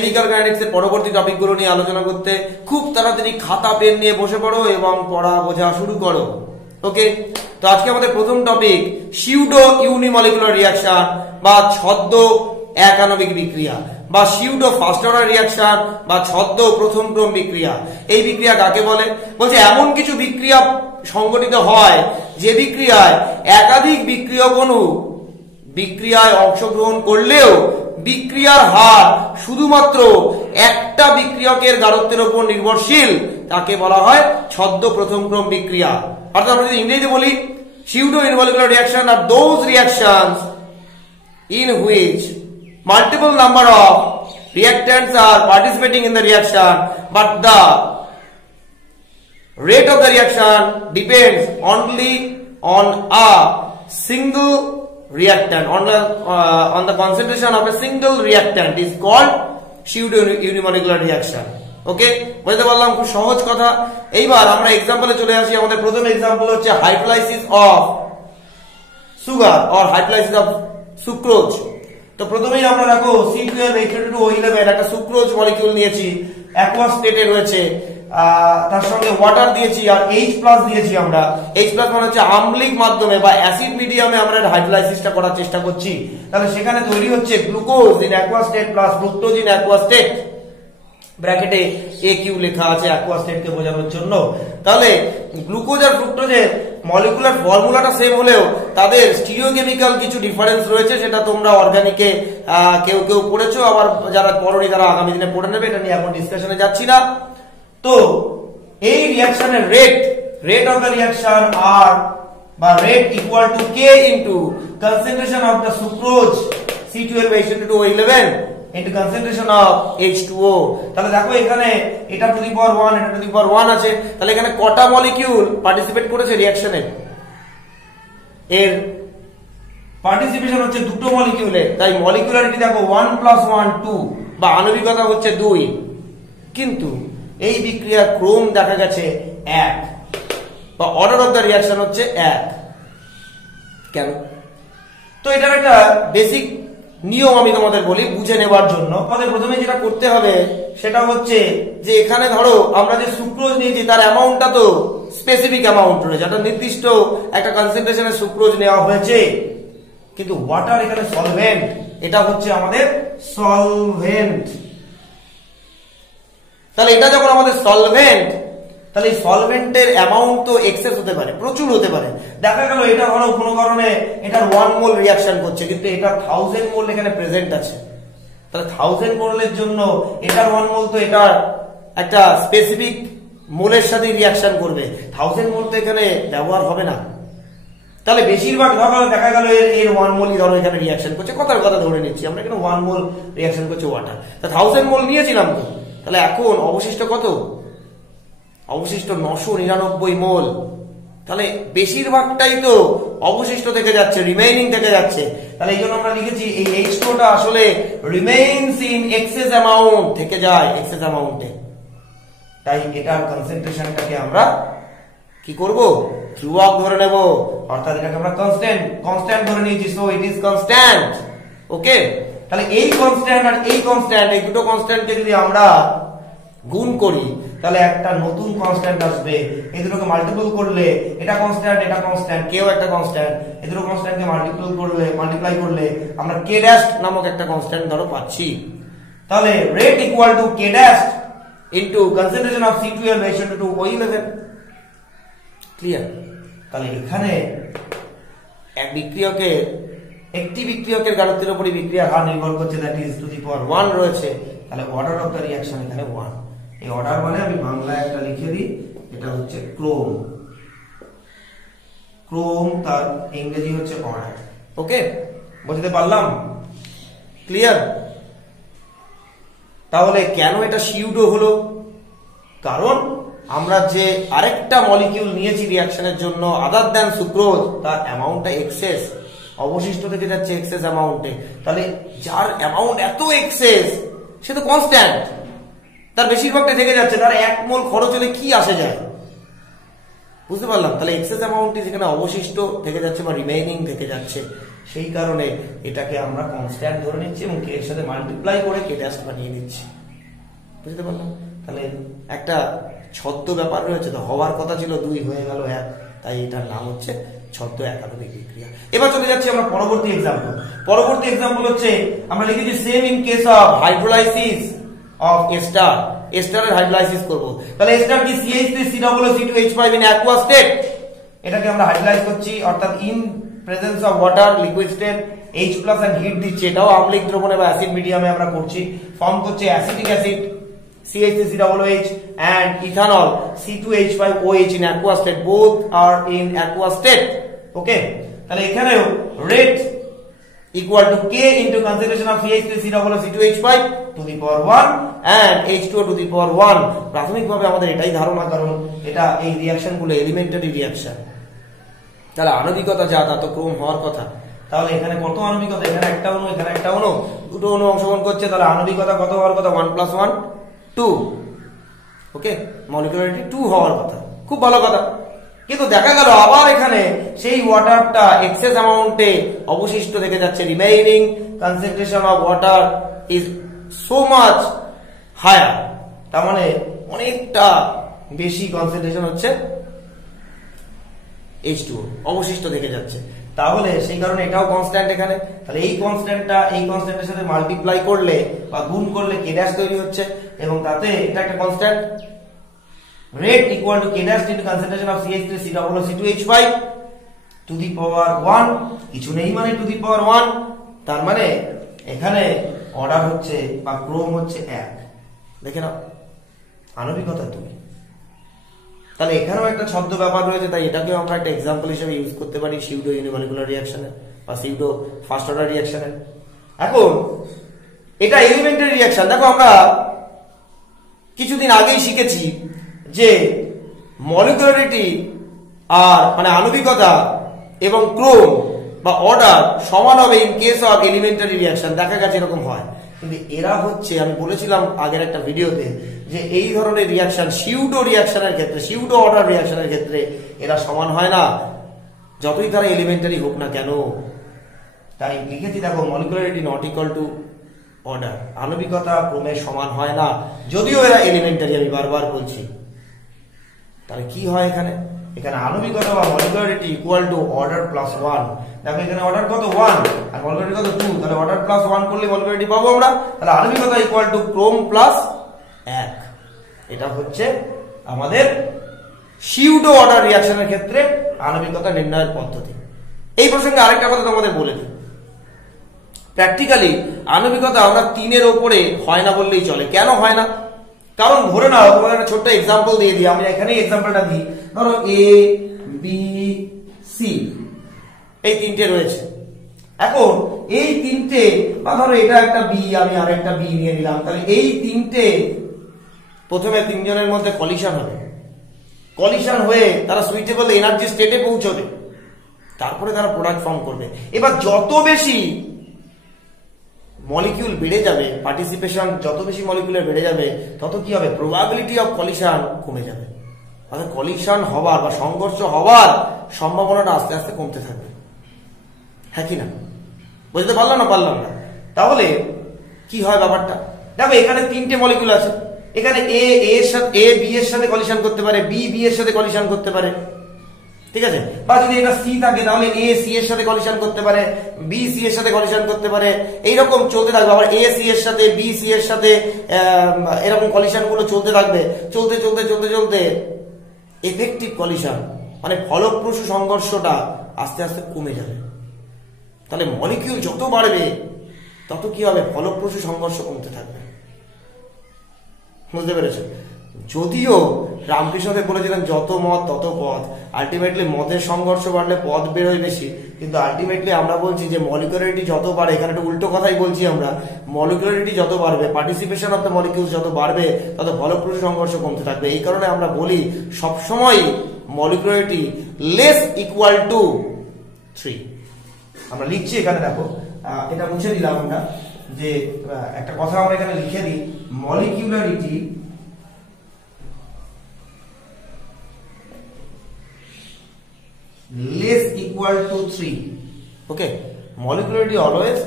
Chemical kinetics এর পরবর্তী টপিকগুলো নিয়ে আলোচনা করতে খুব তাড়াতাড়ি খাতা পেন নিয়ে বসে পড়ো এবং পড়া বোঝা শুরু করো। ওকে, তো আজকে আমাদের প্রথম টপিক সিউডো ইউনিমলিকুলার রিঅ্যাকশন বা ছদ্ম এক আণবিক বিক্রিয়া বা সিউডো ফার্স্ট অর্ডার রিঅ্যাকশন বা ছদ্ম প্রথম ক্রম বিক্রিয়া। এই বিক্রিয়া কাকে বলে? বলছে এমন কিছু বিক্রিয়া সংঘটিত হয় যে বিক্রিয়ায় একাধিক বিক্রিয়ক অণু বিক্রিয়ায় অংশগ্রহণ করলেও বিক্রিয়ার হার শুধুমাত্র একটা বিক্রিয়কের গাঢ়ত্বের উপর নির্ভরশীল, তাকে বলা হয় ছদ্ম প্রথম ক্রম বিক্রিয়া। অর্থাৎ আমরা যদি ইংরেজিতে বলি, সিউডো ইউনিমলিকুলার রিঅ্যাকশন আর those reactions in which multiple number of reactants are participating in the reaction, but the rate of the reaction depends only on a single reactant, on the concentration of a single reactant is called pseudo unimolecular reaction. ওকে, বুঝতে পারলাম? খুব সহজ কথা। এইবার আমরা এক্সাম্পলে চলে আসি। আমাদের প্রথম এক্সাম্পল হচ্ছে hydrolysis of sugar or hydrolysis of sucrose. তো প্রথমেই আমরা দেখো C12H22O11 একটা সুক্রোজ মলিকিউল নিয়েছি, অ্যাকুয়াস স্টেটে রয়েছে, তার সঙ্গে ওয়াটার দিয়েছি আর H+ দিয়েছি। আমরা H+ মানে হচ্ছে আম্লিক মাধ্যমে বা অ্যাসিড মিডিয়ামে আমরা হাইড্রোলাইসিসটা করার চেষ্টা করছি। তাহলে সেখানে তৈরি হচ্ছে glucose in aqueous state plus fructose in aqueous state, ব্র্যাকেটে AQ লেখা আছে অ্যাকুয়াস স্টেটকে বোঝানোর জন্য। তাহলে গ্লুকোজ আর ফ্রুক্টোজের মলিকুলার ফর্মুলাটা সেম হলেও তাদের স্টিরিওকেমিক্যাল কিছু ডিফারেন্স রয়েছে, সেটা তোমরা অর্গানিকে কেউ কেউ পড়েছো, আবার যারা পড়োনি তারা আগামী দিনে পড়ে নেবে, এটা নিয়ে এখন ডিসকাশনে যাচ্ছি না। তো এই রিঅ্যাকশনের রেট অফ দ্য রিঅ্যাকশন আর বা rate equal to K into concentration of the sucrose C12H22O11 into concentration of H2O। তাহলে দেখো এখানে এটা টু দি পাওয়ার 1, এটা টু দি পাওয়ার 1 আছে। তাহলে এখানে কটা মলিকিউল পার্টিসিপেট করেছে রিঅ্যাকশনে? এর পার্টিসিপেশন হচ্ছে দুটো মলিকিউলে, তাই মলিকুলারিটি দেখো 1 + 1 2 বা আণবিকতা হচ্ছে 2। কিন্তু এই বিক্রিয়ার ক্রম দেখা গেছে 1 বা অর্ডার অফ দ্য রিঅ্যাকশন হচ্ছে 1। কেন? তো এটার একটা বেসিক নিয়ম আমি তোমাদের বলি বুঝে নেবার জন্য। আমাদের প্রথমে যেটা করতে হবে সেটা হচ্ছে যে এখানে ধরো আমরা যে সুক্রোজ নিয়েছি তার অ্যামাউন্টটা তো স্পেসিফিক অ্যামাউন্ট রয়েছে, একটা নির্দিষ্ট একটা কনসেন্ট্রেশনের সুক্রোজ নেওয়া হয়েছে, কিন্তু ওয়াটার এখানে সলভেন্ট, এটা হচ্ছে আমাদের সলভেন্ট। তাহলে এটা যখন আমাদের সলভেন্ট, তাহলে এই সলভেন্টের অ্যামাউন্ট তো এক্সেস হতে পারে, প্রচুর হতে পারে। দেখা গেল এটা হলো কোনো কারণে এটার 1 মোল রিঅ্যাকশন করছে, কিন্তু এটা 1000 মোল এখানে প্রেজেন্ট আছে। তাহলে 1000 মোলের জন্য এটার 1 মোল তো এটার একটা স্পেসিফিক মোলের সাথে রিঅ্যাকশন করবে, 1000 মোল তো এখানে ব্যবহার হবে না। তাহলে বেশিরভাগ দেখা গেল এর 1 মোলই ধরো এখানে রিঅ্যাকশন করছে, কথার কথা ধরে নিচ্ছি আমরা, এখানে 1 মোল রিঅ্যাকশন করছে ওয়াটার। তা 1000 মোল নিয়েছিলাম তো, তাহলে এখন অবশিষ্ট কত? অবশিষ্ট 999 মোল। তাহলে বেশিরভাগটাই তো অবশিষ্ট থেকে যাচ্ছে, রিমেইনিং থেকে যাচ্ছে। তাহলে এই জন্য আমরা লিখেছি এই H2টা আসলে রিমেইনস ইন এক্সেস অ্যামাউন্ট, থেকে যায় এক্সেস অ্যামাউন্টে। তাই এটার কনসেন্ট্রেশনটাকে আমরা কি করব? ধ্রুবক ধরে নেব, অর্থাৎ এটাকে আমরা কনস্ট্যান্ট ধরে নিয়েছি, সো ইট ইজ কনস্ট্যান্ট। ওকে, তাহলে এই কনস্ট্যান্ট আর এই কনস্ট্যান্ট, এই দুটো কনস্ট্যান্টকে যদি আমরা গুণ করি তাহলে একটা নতুন কনস্ট্যান্ট আসবে। এই দুটোকে মাল্টিপল করলে এটা কনস্ট্যান্ট, এটা কনস্ট্যান্ট, কেও একটা কনস্ট্যান্ট, এই দুটো কনস্ট্যান্টকে মাল্টিপ্লাই করলে আমরা K' নামক একটা কনস্ট্যান্ট ধরো পাচ্ছি। তাহলে rate equal to K' into concentration of C12H22O11। Clear? তাহলে এখানে একটি বিক্রিয়কের গাঢ়ত্বের উপরই বিক্রিয়ার হার নির্ভর করছে, দ্যাট ইজ টু দি পাওয়ার 1 রয়েছে। তাহলে অর্ডার অফ দ্য রিঅ্যাকশন এখানে 1। এই অর্ডার মানে আমি বাংলায় একটা লিখে দিই, এটা হচ্ছে ক্রম, তার ইংরেজি হচ্ছে অর্ডার। ওকে, বুঝতে পারলাম? ক্লিয়ার? তাহলে কেন এটা সিউডো হলো? কারণ আমরা যে আরেকটা মলিকিউল নিয়েছি রিঅ্যাকশনের জন্য আদার দ্যান সুক্রোজ, তার অ্যামাউন্টটা এক্সেস, অবশিষ্ট থেকে যাচ্ছে এক্সেস অ্যামাউন্টে। তাহলে যার অ্যামাউন্ট এত এক্সেস সে তো কনস্ট্যান্ট, তার বেশিরভাগটা থেকে যাচ্ছে, তার 1 মোল খরচ হলে কি আসে যায়? বুঝতে পারলাম? তাহলে এক্সেস অ্যামাউন্টটি যেখানে অবশিষ্ট থেকে যাচ্ছে বা রিমেইনিং থেকে যাচ্ছে, সেই কারণে এটাকে আমরা কনস্ট্যান্ট ধরে নিচ্ছি এবং কে এর সাথে মাল্টিপ্লাই করে কে ড্যাশ বানিয়ে নিচ্ছি। বুঝতে পারলাম? তাহলে একটা ছদ্ম ব্যাপার রয়েছে, তো হওয়ার কথা ছিল 2 হয়ে গেল 1, তাই এটার নাম হচ্ছে ছদ্ম একাধিক বিক্রিয়া। এবার চলে যাচ্ছি আমরা পরবর্তী এক্সাম্পল। পরবর্তী এক্সাম্পল হচ্ছে আমরা লিখেছি same in case of hydrolysis of ester. এস্টারের হাইড্রোলাইসিস করব, তাহলে এস্টার কি CH3COO2H5 ইন অ্যাকুয়া স্টেট, এটাকে আমরা হাইড্রোলাইজ করছি, অর্থাৎ in presence of water liquid state H+ and heat দিচ্ছি, এটাও আম্লিক দ্রবণে বা অ্যাসিড মিডিয়ামে আমরা করছি। ফর্ম করছে acetic acid CH3COOH and ethanol C2H5OH in aqua state, both are in aqua state. Okay, তাহলে এখানেও rate equal to K into concentration of CH3COO C2H5 to the power 1 and H2O to the power 1. প্রাথমিকভাবে আমাদের এটাই ধারণা, কারণ এটা এই reaction গুলো এলিমেন্টারি রিঅ্যাকশন, তাহলে আণবিকতা যা তা তো ক্রম হওয়ার কথা। তাহলে এখানে কত আণবিকতা? এখানে একটা অণু, এখানে একটা অণু, দুটো অণু অংশগ্রহণ করছে, তাহলে আণবিকতা কত হওয়ার কথা? 1 + 1 2। ওকে, মলিকুলারিটি 2 হওয়ার কথা, খুব ভালো কথা। কিন্তু দেখা গেল আবার এখানে সেই ওয়াটারটা এক্সেস অ্যামাউন্টে অবশিষ্ট থেকে যাচ্ছে, remaining concentration of water is so much higher, তার মানে অনেকটা বেশি কনসেন্ট্রেশন হচ্ছে H2O অবশিষ্ট থেকে যাচ্ছে। তাহলে সেই কারণে এটাও কনস্ট্যান্ট এখানে, তাহলে এই কনস্ট্যান্টটা এই কনস্ট্যান্টের সাথে মাল্টিপ্লাই করলে বা গুণ করলে K ড্যাশ তৈরি হচ্ছে, এবং তাতে এটা একটা constant. rate equal to K dash into concentration of CH3COO C2H5 to the power 1, কিছু নেই মানে to the power 1, তার মানে এখানে অর্ডার হচ্ছে বা ক্রম হচ্ছে 1। দেখে নাও, আণবিকতা 2। তাহলে এখানেও একটা ছদ্ম ব্যাপার রয়েছে, তাই এটাকেও আমরা একটা এক্সাম্পল হিসেবে ইউজ করতে পারি সিউডো ইউনিমলিকুলার রিঅ্যাকশনে বা সিউডো ফার্স্ট অর্ডার রিঅ্যাকশনে। এখন এটা এলিমেন্টারি রিঅ্যাকশন। দেখো আমরা কিছুদিন আগেই শিখেছি যে মলিকুলারিটি আর মানে আণবিকতা এবং ক্রম বা অর্ডার সমান হবে in case of elementary reaction. দেখা গেছে এরকম হয়, কিন্তু এরা হচ্ছে, আমি বলেছিলাম আগের একটা ভিডিওতে যে এই ধরনের রিঅ্যাকশন সিউডো রিঅ্যাকশনের ক্ষেত্রে, সিউডো অর্ডার রিঅ্যাকশনের ক্ষেত্রে এরা সমান হয় না, যতই তারা এলিমেন্টারি হোক না কেন। তাই লিখেছি দেখো, মলিকুলারিটি নট ইকুয়াল টু অর্ডার, আণবিকতা ক্রমের সমান হয় না, যদিও এরা এলিমেন্টারি, আমি বারবার বলছি। তাহলে কি হয় এখানে? এখানে আণবিকতা বা মলিকুলারিটি ইকুয়াল টু অর্ডার প্লাস 1। দেখো এখানে অর্ডার কত 1 আর মলিকুলারিটি কত 2, তাহলে অর্ডার প্লাস 1 করলে মলিকুলারিটি পাবো আমরা। তাহলে আণবিকতা ইকুয়াল টু ক্রোম প্লাস 1। এটা হচ্ছে আমাদের সিউডো অর্ডার রিঅ্যাকশনের ক্ষেত্রে আণবিকতা নির্ণয়ের পদ্ধতি। এই প্রসঙ্গে আরেকটা কথা তোমাদের বলে দিই, প্র্যাকটিক্যালি আণবিকতা আমরা 3 এর উপরে হয় না বললেই চলে। কেন হয় না? কারণ ধরে নাও, তোমাদের একটা ছোট্ট এক্সাম্পল দিয়ে দিই, আমি এখানেই এক্সাম্পলটা দিই। ধরো A B C এই 3টে রয়েছে। এখন এই 3টে, বা ধরো এটা একটা B, আমি আর একটা B নিয়ে নিলাম, তাহলে এই 3টে প্রথমে 3 জনের মধ্যে কলিশন হবে, কলিশন হয়ে তারা সুইটেবল এনার্জি স্টেটে পৌঁছবে, তারপরে তারা প্রোডাক্ট ফর্ম করবে। এবার যত বেশি মলিকিউল বেড়ে যাবে, পার্টিসিপেশন যত বেশি মলিকিউলের বেড়ে যাবে, তত কি হবে? প্রবাবিলিটি অফ কলিশন কমে যাবে, অর্থাৎ কলিশন হওয়ার বা সংঘর্ষ হওয়ার সম্ভাবনাটা আস্তে আস্তে কমতে থাকবে। হ্যাঁ কি না? বুঝতে পারলাম না? পারলাম না? তাহলে কি হয় ব্যাপারটা? দেখো এখানে 3টে মলিকিউল আছে, এখানে A এর সাথে A B এর সাথে কলিশন করতে পারে, B B এর সাথে কলিশন করতে পারে, ঠিক আছে? বা যদি এটা C থাকে তাহলে A C এর সাথে কলিশন করতে পারে, B C এর সাথে কলিশন করতে পারে, এইরকম চলতে থাকবে। আবার A C এর সাথে B C এর সাথে এরকম কলিশন গুলো চলতে থাকবে, চলতে চলতে চলতে চলতে এফেক্টিভ কলিশন মানে ফলপ্রসূ সংঘর্ষটা আস্তে আস্তে কমে যাবে। তাহলে মলিকিউল যত বাড়বে তত কি হবে? ফলপ্রসূ সংঘর্ষ কমতে থাকবে। বুঝতে পেরেছো? যদিও রামকৃষ্ণদেব বলেছিলেন যত মত তত পথ, আলটিমেটলি মতের সংঘর্ষ বাড়লে পথ বেরোয় বেশি, কিন্তু আলটিমেটলি আমরা বলছি যে মলিকুলারিটি যত বাড়ে, এখানে একটা উল্টো কথাই বলছি আমরা, মলিকুলারিটি যত বাড়বে, পার্টিসিপেশন অফ দ্য মলিকিউলস যত বাড়বে, তত ফলপ্রসূ সংঘর্ষ কমতে থাকবে। এই কারণে আমরা বলি সবসময় মলিকুলারিটি লেস ইকুয়াল টু 3। আমরা লিখছি এখানে, দেখো এটা মুছে দিলাম আমরা, যে একটা কথা আমরা এখানে লিখে দিই, molecularity equal to 3, okay, molecularity always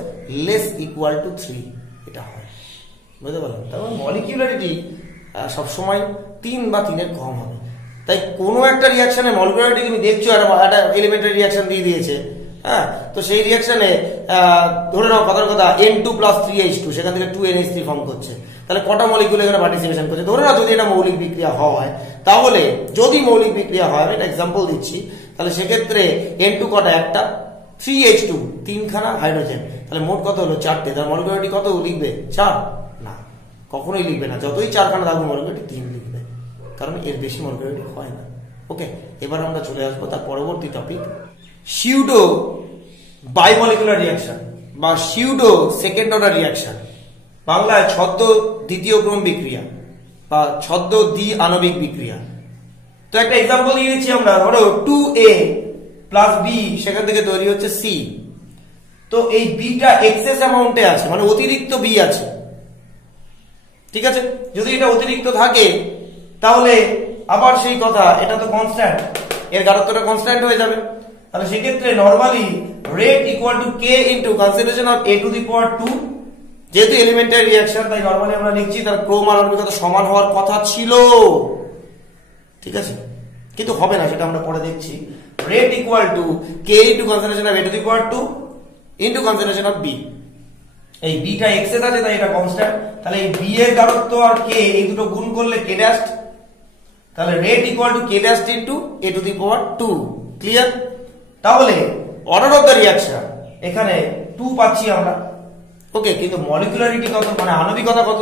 less equal to 3, এটা হয়, বুঝতে পারলাম। তারপর মলিকুলারিটি সবসময় 3 বা 3 এর কম হবে। তাই কোনো একটা রিয়াকশনে মলিকুলারিটি তুমি দেখছো একটা এলিমেন্টারি রিয়াকশন দিয়ে দিয়েছে, হ্যাঁ, তো সেই রিয়াকশনে ধরে নাও কথার কথা N2 + 3H2, সেখান থেকে 2NH3 ফর্ম করছে, তাহলে কটা মলিকুল এখানে পার্টিসিপেশন করছে? ধরে নাও যদি এটা মৌলিক বিক্রিয়া হয়, তাহলে যদি মৌলিক বিক্রিয়া হয়, আমি একটা এক্সাম্পল দিচ্ছি, তাহলে সেক্ষেত্রে N2 কটা? একটা, 3H2 3খানা হাইড্রোজেন, তাহলে মোট কত হলো? 4টে। তার মলিকুলারিটি কত লিখবে? 4? না, কখনোই লিখবে না, যতই 4খানা থাকবে মলিকুলারিটি 3 লিখবে, কারণ এর বেশি মলিকুলারিটি হয় না। ওকে, এবার আমরা চলে আসবো তার পরবর্তী টপিক, সিউডো বাইমলিকুলার রিয়াকশন বা সিউডো সেকেন্ড অর্ডার রিয়াকশন, বাংলায় ছদ্ম দ্বিতীয় ক্রম বিক্রিয়া বা ছদ্ম দ্বি আণবিক বিক্রিয়া। তো একটা এক্সাম্পল দিয়ে দিচ্ছি আমরা, ধরো 2A + B, সেখান থেকে তৈরি হচ্ছে C, তো এই বিটা এক্সেস অ্যামাউন্টে আছে, মানে অতিরিক্ত বি আছে, ঠিক আছে। যদি এটা অতিরিক্ত থাকে তাহলে আবার সেই কথা, এটা তো কনস্ট্যান্ট, এর গাঢ়ত্বটা কনস্ট্যান্ট হয়ে যাবে, তাহলে সেক্ষেত্রে normally rate equal to K into concentration of A⁴ যেহেতু এলিমেন্টারি রিয়াকশন, তাই নরমালি আমরা লিখছি তার ক্রম আর আণবিকতা সমান হওয়ার কথা ছিল, ঠিক আছে, কিন্তু হবে না, সেটা আমরা পরে দেখছি। Rate equal to K into concentration of A⁴ into concentration of B, এই বিটা এক্সেস আছে তাই এটা কনস্ট্যান্ট, তাহলে এই বি এর গাঢ়ত্ব আর K এই দুটো গুণ করলে K ড্যাশ, তাহলে rate equal to K dash into A⁴ clear. তাহলে অর্ডার অফ দ্য রিয়াকশন এখানে 2 পাচ্ছি আমরা, ওকে, কিন্তু মলিকুলারিটি কত, মানে আণবিকতা কত?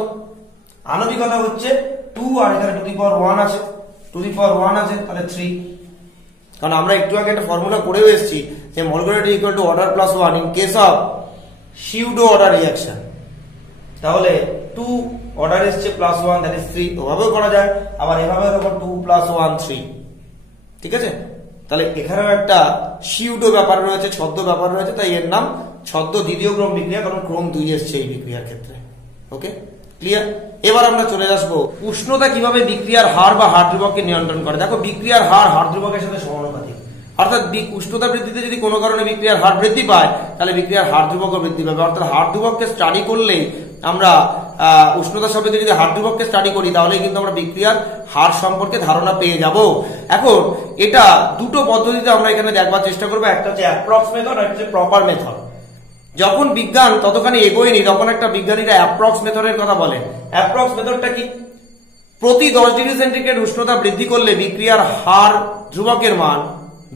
আণবিকতা হচ্ছে 2 আর এখানে 2⁴ আছে, 2⁴ আছে, তাহলে 3, কারণ আমরা একটু আগে একটা ফর্মুলা করেও এসেছি যে molecularity equal to order plus 1 in case of pseudo order reaction, তাহলে 2 অর্ডার এসছে +1 দ্যাট ইজ 3, ওভাবেও করা যায়, আবার এভাবে তখন 2 + 1 3, ঠিক আছে। তাহলে এখানেও একটা সিউডো ব্যাপার রয়েছে, ছদ্ম ব্যাপার রয়েছে, তাই এর নাম ছদ্ম দ্বিতীয় ক্রম বিক্রিয়া, কারণ ক্রম 2 এসছে এই বিক্রিয়ার ক্ষেত্রে, ওকে ক্লিয়ার। এবার আমরা চলে আসবো উষ্ণতা কিভাবে বিক্রিয়ার হার বা হার ধ্রুবককে নিয়ন্ত্রণ করে। দেখো বিক্রিয়ার হার হার ধ্রুবকের সাথে সমানুপাতিক, অর্থাৎ উষ্ণতা বৃদ্ধিতে যদি কোনো কারণে বিক্রিয়ার হার বৃদ্ধি পায়, তাহলে বিক্রিয়ার হার ধ্রুবকও বৃদ্ধি পাবে, অর্থাৎ হার ধ্রুবককে স্টাডি করলে আমরা উষ্ণতা সাপেক্ষে যদি হার ধ্রুবককে স্টাডি করি, তাহলে কিন্তু আমরা বিক্রিয়ার হার সম্পর্কে ধারণা পেয়ে যাব। এখন এটা দুটো পদ্ধতিতে আমরা এখানে দেখবার চেষ্টা করবো, একটা হচ্ছে অ্যাপ্রক্স মেথড আর একটা হচ্ছে প্রপার মেথড। যখন বিজ্ঞান ততখানি এগোয়নি, তখন একটা বিজ্ঞানীরা অ্যাপ্রক্স মেথডের কথা বলে। অ্যাপ্রক্স মেথডটা কি? প্রতি 10 ডিগ্রি সেন্টিগ্রেড উষ্ণতা বৃদ্ধি করলে বিক্রিয়ার হার ধ্রুবকের মান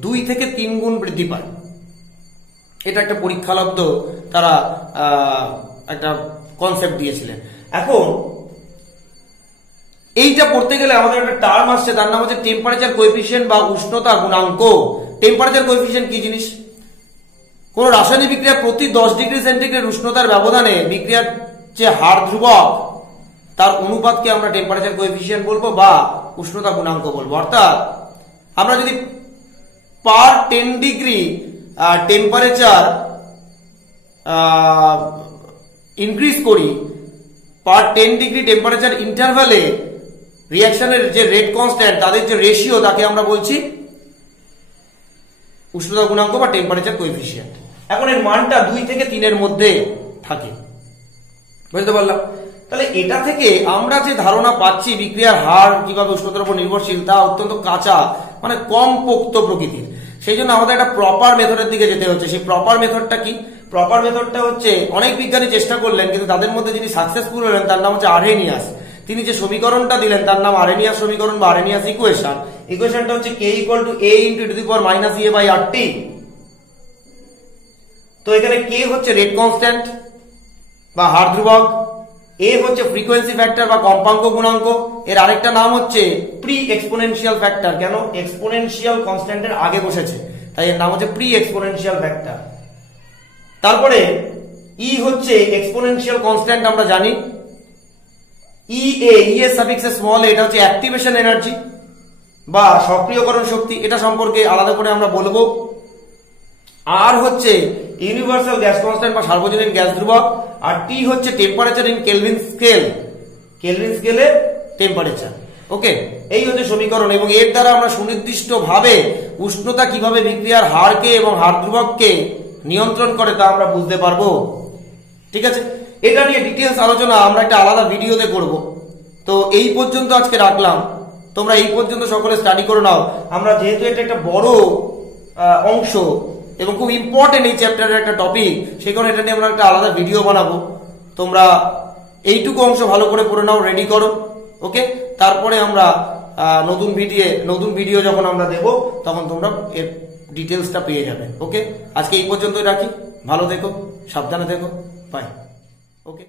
2 থেকে 3 গুণ বৃদ্ধি পায়। এটা একটা পরীক্ষালব্ধ তারা একটা কনসেপ্ট দিয়েছিলেন। এখন এইটা পড়তে গেলে আমাদের একটা টার্ম আসছে, তার নাম হচ্ছে টেম্পারেচার কোএফিসিয়েন্ট বা উষ্ণতা গুণাঙ্ক। টেম্পারেচার কোএফিসিয়েন্ট কি জিনিস? কোন রাসায়নিক বিক্রিয়া প্রতি 10 ডিগ্রি সেন্টিগ্রেড উষ্ণতার ব্যবধানে বিক্রিয়ার যে হার ধ্রুবক তার অনুপাতকে আমরা টেম্পারেচার কোএফিসিয়েন্ট বলবো বা উষ্ণতা গুণাঙ্ক বলবো। অর্থাৎ আমরা যদি পার 10 ডিগ্রি টেম্পারেচার ইনক্রিজ করি, পার 10 ডিগ্রি টেম্পারেচার ইন্টারভ্যালে রিঅ্যাকশনের যে রেট কনস্ট্যান্ট, তাদের যে রেশিও, তাকে আমরা বলছি উষ্ণতা গুণাঙ্ক বা টেম্পারেচার কোএফিসিয়েন্ট। এখন এর মানটা 2 থেকে 3 এর মধ্যে থাকে, বুঝতে পারলাম। তাহলে এটা থেকে আমরা যে ধারণা পাচ্ছি বিক্রিয়ার হার কিভাবে উষ্ণতার উপর নির্ভরশীল, তা অত্যন্ত কাঁচা, মানে কম পোক্ত প্রকৃতির। সেই জন্য আমাদের একটা প্রপার মেথডের দিকে যেতে হচ্ছে। সেই প্রপার মেথডটা কি? প্রপার মেথডটা হচ্ছে, অনেক বিজ্ঞানী চেষ্টা করলেন, কিন্তু তাদের মধ্যে যিনি সাকসেসফুল হলেন তার নাম হচ্ছে আরহেনিয়াস। তিনি যে সমীকরণটা দিলেন তার নাম আরহেনিয়াস সমীকরণ বা আরহেনিয়াস ইকুয়েশন। ইকুয়েশনটা হচ্ছে K = A × e⁻⁻RT। তো এখানে K হচ্ছে রেট কনস্ট্যান্ট বা হার ধ্রুবক, A হচ্ছে ফ্রিকোয়েন্সি ফ্যাক্টর বা কম্পাঙ্ক গুণাঙ্ক, এর আরেকটা নাম হচ্ছে প্রি এক্সপোনেনশিয়াল ফ্যাক্টর। কেন? এক্সপোনেনশিয়াল কনস্ট্যান্টের আগে বসেছে, তাই এর নাম হচ্ছে প্রি এক্সপোনেনশিয়াল ফ্যাক্টর। তারপরে E হচ্ছে এক্সপোনেনশিয়াল কনস্ট্যান্ট, আমরা জানি। E এর সাফিক্সে স্মল a, এটা হচ্ছে অ্যাক্টিভেশন এনার্জি বা সক্রিয়করণ শক্তি, এটা সম্পর্কে আলাদা করে আমরা বলবো। আর হচ্ছে ইউনিভার্সাল গ্যাস কনস্ট্যান্ট বা সার্বজনীন গ্যাস ধ্রুবক, আর T হচ্ছে temperature in Kelvin scale, Kelvin স্কেলে টেম্পারেচার। ওকে, এই হচ্ছে সমীকরণ, এবং এর দ্বারা আমরা সুনির্দিষ্ট ভাবে উষ্ণতা কিভাবে বিক্রিয়ার হারকে এবং হার ধ্রুবককে নিয়ন্ত্রণ করে তা আমরা বুঝতে পারবো। ঠিক আছে, এটা নিয়ে ডিটেলস আলোচনা আমরা একটা আলাদা ভিডিওতে করব। তো এই পর্যন্ত আজকে রাখলাম, তোমরা এই পর্যন্ত সকলে স্টাডি করে নাও। আমরা যেহেতু এটা একটা বড় অংশ এবং খুব ইম্পর্টেন্ট এই চ্যাপ্টারের একটা টপিক, সেই কারণে এটা নিয়ে আমরা একটা আলাদা ভিডিও বানাবো। তোমরা এইটুকু অংশ ভালো করে পড়ে নাও, রেডি করো। ওকে, তারপরে আমরা নতুন ভিডিও যখন আমরা দেব তখন তোমরা এর ডিটেলসটা পেয়ে যাবে। ওকে, আজকে এই পর্যন্তই রাখি। ভালো থেকো, সাবধানে থেকো, বাই। ওকে।